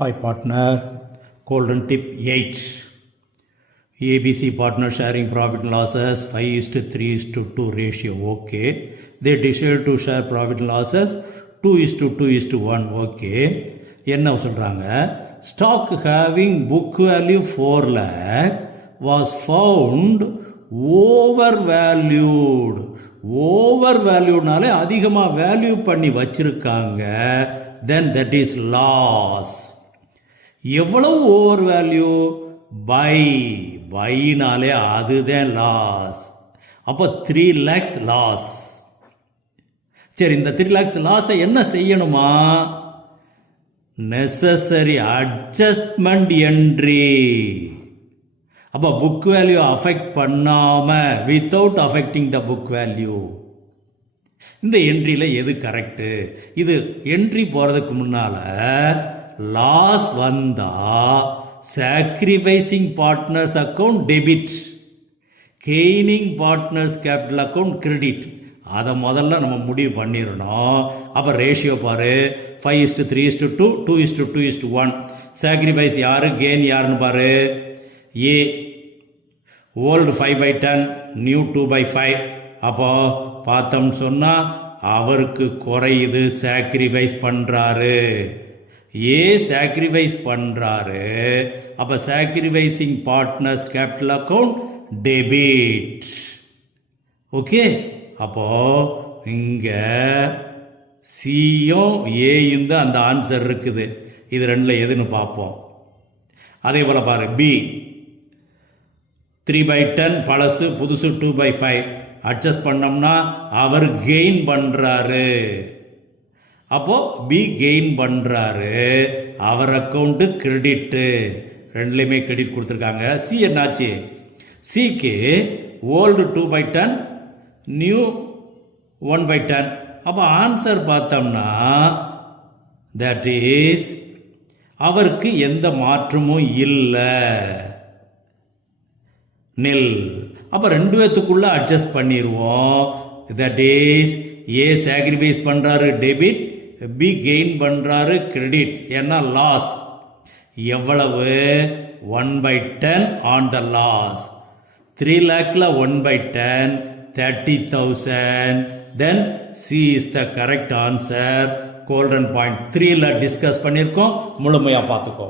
Hi partner, golden tip 8. ABC partner sharing profit and losses 5:3:2 ratio. Okay. They decided to share profit and losses 2:2:1. Okay. என்ன சொல்கிறாங்க, stock having book value 4 lakh was found overvalued. ஓவர்வேல்யூனாலே அதிகமாக value பண்ணி வச்சிருக்காங்க. then that is loss. எவ்வளவு over value? Biennale அதுதான் loss. அப்போ 3 lakhs loss. சரி, இந்த 3 lakhs லாஸை என்ன செய்யணுமா? Necessary adjustment entry. அப்போ புக் வேல்யூ அஃபெக்ட் பண்ணாம without affecting the book value. இந்த என்ட்ரியில் எது கரெக்டு? இது என்ட்ரி போகிறதுக்கு முன்னால் லாஸ் வந்தா sacrificing partners account debit, gaining partners capital account credit. அதை முதல்ல நம்ம முடிவு பண்ணிடணும். அப்போ ரேஷியோ பாரு, 5:3:2, 2:2:1. சாக்ரிஃபைஸ் யாரு, கெயின் யாருன்னு பாரு. ஏ ஓல்டு 5/10, நியூ 2/5. அப்போ பார்த்தோம்னு சொன்னால் அவருக்கு குறையுது, சாக்ரிஃபைஸ் பண்ணுறாரு. ஏ சாக்ரிஃபைஸ் பண்ணுறாரு. அப்போ sacrificing partners capital account debit. Okay, அப்போது இங்கே சியும் ஏயும் தான் அந்த ஆன்சர் இருக்குது. இது ரெண்டில் எதுன்னு பார்ப்போம். அதே போல் பாரு, பி 3/10 பழசு, புதுசு 2/5. அட்ஜஸ்ட் பண்ணோம்னா அவர் கெயின் பண்ணுறாரு. அப்போ பி கெயின் பண்ணுறாரு, அவர் அக்கௌண்ட்டு கிரெடிட்டு. ரெண்டுலேயுமே கிரெடிட் கொடுத்துருக்காங்க. சி என்னாச்சு? சிக்கு ஓல்டு 2/10, நியூ 1/10. அப்போ ஆன்சர் பார்த்தோம்னா தட் இஸ் அவருக்கு எந்த மாற்றமும் இல்லை, நில். அப்போ ரெண்டு பேத்துக்குள்ள அட்ஜஸ்ட் பண்ணிடுவோம். தட் இஸ் ஏ சாக்ரிஃபைஸ் பண்ணுறாரு டெபிட், பி கெயின் பண்ணுறாரு கிரெடிட். ஏன்னா லாஸ் எவ்வளவு? 1/10 ஆன் த லாஸ். 3 lakhல 1/10 30,000. Then C is the correct answer. Golden point 3ல டிஸ்கஸ் பண்ணியிருக்கோம், முழுமையாக பார்த்துக்கோ.